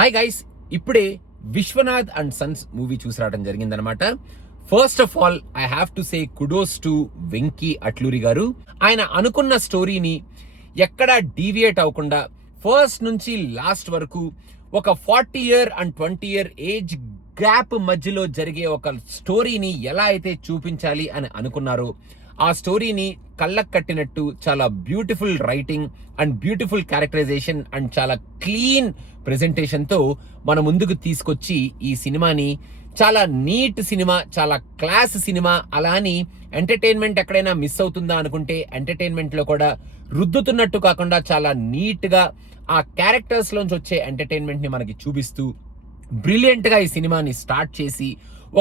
Hi guys, ఇప్పుడే Vishwanath and Sons movie చూసి రావడం జరిగిందనమాట. First of all I have to say kudos to Venky Atluri గారు. ఆయన అనుకున్న స్టోరీని ఎక్కడా డీవియేట్ అవ్వకుండా ఫస్ట్ నుంచి లాస్ట్ వరకు ఒక 40 year and 20 year age gap మధ్యలో జరిగే ఒక స్టోరీని ఎలా అయితే చూపించాలి అని అనుకున్నారో ఆ స్టోరీని కళ్ళకు కట్టినట్టు చాలా beautiful writing and beautiful characterisation and చాలా క్లీన్ ప్రెజెంటేషన్తో మన ముందుకు తీసుకొచ్చి ఈ సినిమాని చాలా నీట్ సినిమా, చాలా క్లాస్ సినిమా, అలా అని ఎంటర్టైన్మెంట్ ఎక్కడైనా మిస్ అవుతుందా అనుకుంటే ఎంటర్టైన్మెంట్లో కూడా రుద్దుతున్నట్టు కాకుండా చాలా నీట్గా ఆ క్యారెక్టర్స్ లోంచి వచ్చే ఎంటర్టైన్మెంట్ని మనకి చూపిస్తూ బ్రిలియంట్గా ఈ సినిమాని స్టార్ట్ చేసి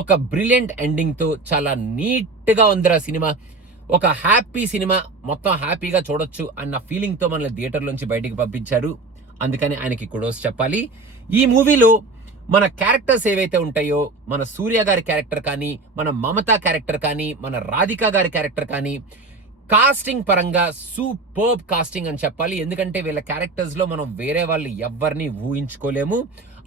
ఒక బ్రిలియంట్ ఎండింగ్తో చాలా నీట్గా ఉందిరా సినిమా. ఒక హ్యాపీ సినిమా, మొత్తం హ్యాపీగా చూడొచ్చు అన్న ఫీలింగ్తో మనల్ని థియేటర్లోంచి బయటికి పంపించారు. అందుకని ఆయనకి కుడోస్ చెప్పాలి. ఈ మూవీలో మన క్యారెక్టర్స్ ఏవైతే ఉంటాయో, మన సూర్య గారి క్యారెక్టర్ కానీ, మన మమతా క్యారెక్టర్ కానీ, మన రాధిక గారి క్యారెక్టర్ కానీ, కాస్టింగ్ పరంగా సూపర్బ్ కాస్టింగ్ అని చెప్పాలి. ఎందుకంటే వీళ్ళ క్యారెక్టర్స్ లో మనం వేరే వాళ్ళు ఎవరిని ఊహించుకోలేము.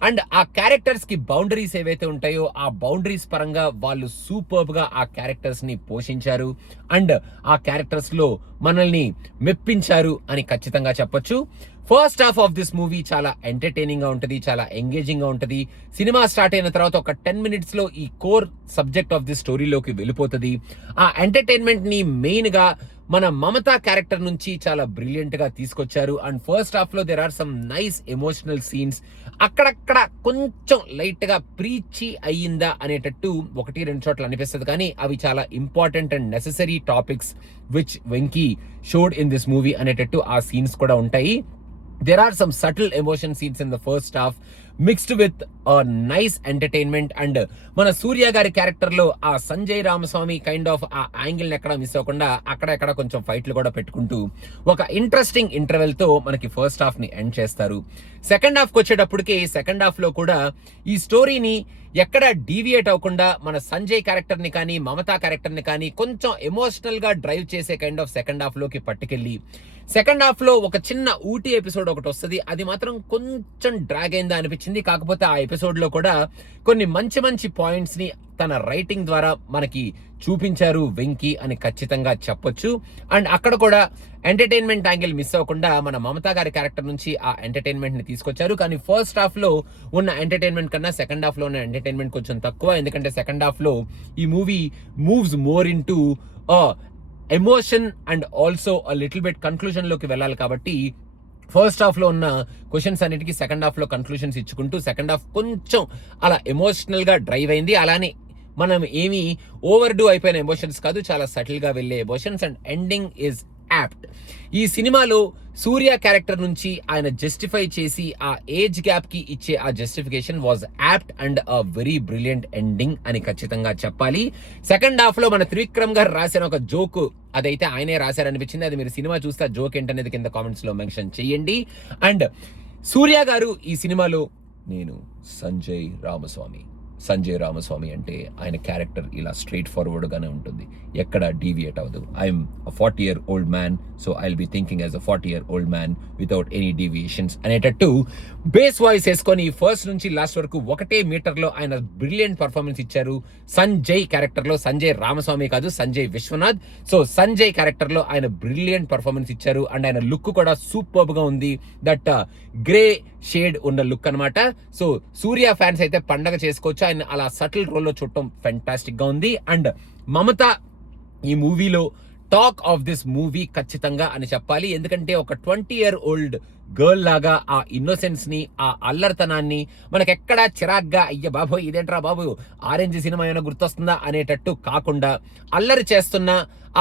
అండ్ ఆ క్యారెక్టర్స్ కి బౌండరీస్ ఏవైతే ఉంటాయో ఆ బౌండరీస్ పరంగా వాళ్ళు సూపర్బ్ గా ఆ క్యారెక్టర్స్ ని పోషించారు అండ్ ఆ క్యారెక్టర్స్ లో మనల్ని మెప్పించారు అని ఖచ్చితంగా చెప్పొచ్చు. First half of this movie చాలా ఎంటర్టైనింగ్ గా ఉంటది, చాలా ఎంగేజింగ్ గా ఉంటది. సినిమా స్టార్ట్ అయిన తర్వాత ఒక 10 minutes లో ఈ కోర్ సబ్జెక్ట్ ఆఫ్ ది స్టోరీలోకి వెళ్ళిపోతుంది. ఆ ఎంటర్టైన్మెంట్ ని మెయిన్ గా మన మమతా క్యారెక్టర్ నుంచి చాలా బ్రిలియంట్ గా తీసుకొచ్చారు. అండ్ ఫస్ట్ హాఫ్ లో there are some nice emotional scenes. అక్కడక్కడ కొంచెం లైట్ గా ప్రీచి అయ్యిందా అనేటట్టు 1-2 చోట్ల అనిపిస్తుంది, కానీ అవి చాలా important and necessary topics which Venky showed in this movie అనేటట్టు ఆ సీన్స్ కూడా ఉంటాయి. There are some subtle emotion scenes in the first half mixed with a nice entertainment and మన సూర్య గారి క్యారెక్టర్ లో ఆ సంజయ్ రామస్వామి కైండ్ ఆఫ్ ఆ యాంగిల్ ని ఎక్కడ మిస్ అవ్వకుండా అక్కడెక్కడ కొంచెం ఫైట్లు కూడా పెట్టుకుంటూ ఒక ఇంట్రెస్టింగ్ ఇంటర్వెల్ తో మనకి ఫస్ట్ హాఫ్ ని ఎండ్ చేస్తారు. సెకండ్ హాఫ్ కి వచ్చేటప్పటికి సెకండ్ హాఫ్ లో కూడా ఈ స్టోరీని ఎక్కడ డీవియేట్ అవ్వకుండా మన సంజయ్ క్యారెక్టర్ ని కానీ మమతా క్యారెక్టర్ ని కానీ కొంచెం ఎమోషనల్ గా డ్రైవ్ చేసే కైండ్ ఆఫ్ సెకండ్ హాఫ్ లోకి పట్టుకెళ్ళి సెకండ్ హాఫ్ లో ఒక చిన్న ఊటీ ఎపిసోడ్ ఒకటి వస్తుంది. అది మాత్రం కొంచెం డ్రాగ్ అయిందా అనిపించింది. కాకపోతే ఆ ఎపిసోడ్ లో కూడా కొన్ని మంచి మంచి పాయింట్స్ ని తన రైటింగ్ ద్వారా మనకి చూపించారు వెంకీ అని ఖచ్చితంగా చెప్పొచ్చు. అండ్ అక్కడ కూడా ఎంటర్టైన్మెంట్ యాంగిల్ మిస్ అవ్వకుండా మన మమతా గారి క్యారెక్టర్ నుంచి ఆ ఎంటర్టైన్మెంట్ ని తీసుకొచ్చారు. కానీ ఫస్ట్ హాఫ్ లో ఉన్న ఎంటర్టైన్మెంట్ కన్నా సెకండ్ హాఫ్ లో ఉన్న ఎంటర్టైన్మెంట్ కొంచెం తక్కువ. ఎందుకంటే సెకండ్ హాఫ్ లో ఈ movie moves more in to emotion and also little bit conclusion లోకి వెళ్ళాలి. కాబట్టి ఫస్ట్ హాఫ్ లో ఉన్న క్వశ్చన్స్ అన్నిటికీ సెకండ్ హాఫ్ లో కన్క్లూషన్స్ ఇచ్చుకుంటూ సెకండ్ హాఫ్ కొంచెం అలా ఎమోషనల్ గా డ్రైవ్ అయింది. అలానే మనం ఏమి ఓవర్ డూ అయిపోయిన ఎమోషన్స్ కాదు, చాలా సటిల్ గా వెళ్ళే emotions. And ending is apt. ఈ సినిమాలో సూర్య క్యారెక్టర్ నుంచి ఆయన జస్టిఫై చేసి ఆ ఏజ్ గ్యాప్ కి ఇచ్చే ఆ justification was apt and a very brilliant ending అని ఖచ్చితంగా చెప్పాలి. సెకండ్ హాఫ్ లో మన త్రివిక్రమ్ గారు రాసిన ఒక జోక్, అదైతే ఆయనే రాశారనిపించింది. అది మీరు సినిమా చూస్తే జోక్ ఏంటనేది కింద కామెంట్స్ లో మెన్షన్ చేయండి. అండ్ సూర్య గారు ఈ సినిమాలో నేను సంజయ్ రామస్వామి అంటే ఆయన క్యారెక్టర్ ఇలా స్ట్రైట్ ఫార్వర్డ్ గానే ఉంటుంది, ఎక్కడ డీవియేట్ అవ్వదు. I'm 40-year-old man, so I will be thinking as a 40-year-old man without any deviations అనేటట్టు బేస్ వాయిస్ వేసుకొని ఫస్ట్ నుంచి లాస్ట్ వరకు ఒకటే మీటర్ లో ఆయన బ్రిలియంట్ పర్ఫార్మెన్స్ ఇచ్చారు. సంజయ్ క్యారెక్టర్ లో సంజయ్ రామస్వామి కాదు, సంజయ్ విశ్వనాథ్. సో సంజయ్ క్యారెక్టర్ లో ఆయన బ్రిలియంట్ పర్ఫార్మెన్స్ ఇచ్చారు. అండ్ ఆయన లుక్ కూడా సూపర్బ్ గా ఉంది, దట్ గ్రే షేడ్ ఉన్న లుక్ అనమాట. సో సూర్య ఫ్యాన్స్ అయితే పండగ చేసుకోవచ్చు, ఆయన అలా సటిల్ రోల్ లో చూడటం ఫెంటాస్టిక్ గా ఉంది. అండ్ మమత ఈ మూవీలో టాక్ ఆఫ్ దిస్ మూవీ ఖచ్చితంగా అని చెప్పాలి. ఎందుకంటే ఒక 20-year-old గర్ల్ లాగా ఆ ఇన్నోసెన్స్ ని, ఆ అల్లరితనాన్ని మనకెక్కడా చిరాగ్గా అయ్య బాబు ఇదేంట్రా బాబు ఆరెంజ్ సినిమా ఏమైనా గుర్తొస్తుందా అనేటట్టు కాకుండా అల్లరి చేస్తున్న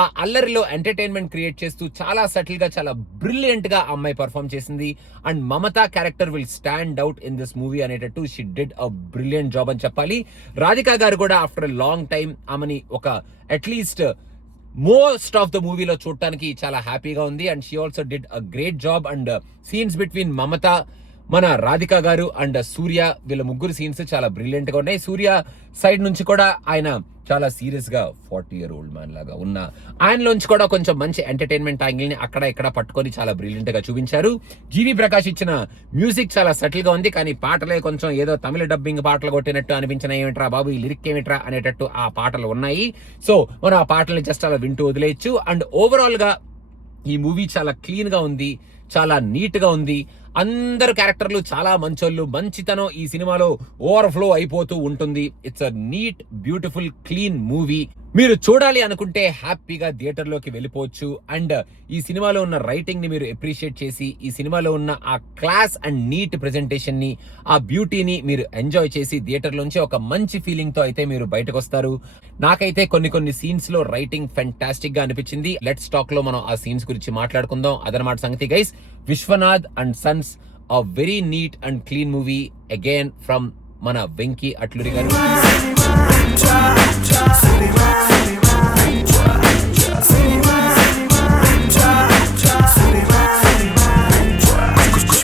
ఆ అల్లరిలో ఎంటర్టైన్మెంట్ క్రియేట్ చేస్తూ చాలా సటిల్ గా చాలా బ్రిలియంట్ గా అమ్మాయి పర్ఫామ్ చేసింది. And Mamata character will stand out in this movie అనేటట్టు she did a brilliant job అని చెప్పాలి. రాధిక గారు కూడా ఆఫ్టర్ లాంగ్ టైం ఆమెని ఒక అట్లీస్ట్ మోస్ట్ ఆఫ్ ద మూవీలో చూడటానికి చాలా హ్యాపీగా ఉంది. And she also did a great job. And scenes between Mamata, మన రాధిక గారు అండ్ సూర్య వీళ్ళ ముగ్గురు సీన్స్ చాలా బ్రిలియంట్ గా ఉన్నాయి. సూర్య సైడ్ నుంచి కూడా ఆయన చాలా సీరియస్ గా 40-year-old మ్యాన్ లాగా ఉన్న ఆయనలోంచి కూడా కొంచెం మంచి ఎంటర్టైన్మెంట్ యాంగిల్ ని అక్కడ ఇక్కడ పట్టుకొని చాలా బ్రిలియంట్ గా చూపించారు. జీవి ప్రకాష్ ఇచ్చిన మ్యూజిక్ చాలా సటిల్ గా ఉంది, కానీ పాటలే కొంచెం ఏదో తమిళ డబ్బింగ్ పాటలు కొట్టినట్టు అనిపించిన ఏమిట్రా బాబు ఈ లిరిక్ ఏమిట్రా అనేటట్టు ఆ పాటలు ఉన్నాయి. సో మనం ఆ పాటల్ని జస్ట్ అలా వింటూ వదిలేయచ్చు. అండ్ ఓవరాల్ గా ఈ మూవీ చాలా క్లీన్ గా ఉంది, చాలా నీట్ గా ఉంది. అందరు క్యారెక్టర్లు చాలా మంచోళ్ళు, మంచితనం ఈ సినిమాలో ఓవర్ఫ్లో అయిపోతూ ఉంటుంది. It's a neat beautiful clean movie. మీరు చూడాలి అనుకుంటే హ్యాపీగా థియేటర్ లోకి వెళ్ళిపోవచ్చు. అండ్ ఈ సినిమాలో ఉన్న రైటింగ్ ని మీరు అప్రిషియేట్ చేసి, ఈ సినిమాలో ఉన్న ఆ క్లాస్ అండ్ నీట్ ప్రెజెంటేషన్ ని, ఆ బ్యూటీని మీరు ఎంజాయ్ చేసి థియేటర్ లోంచి ఒక మంచి ఫీలింగ్ తో అయితే మీరు బయటకు వస్తారు. నాకైతే కొన్ని సీన్స్ లో రైటింగ్ ఫెంటాస్టిక్ గా అనిపించింది. లెట్స్ టాక్ లో మనం ఆ సీన్స్ గురించి మాట్లాడుకుందాం. అదనమాట సంగతి guys. Viswanath and sons, a very neat and clean movie again from మన వెంకీ అట్లూరి గారు. Cinema,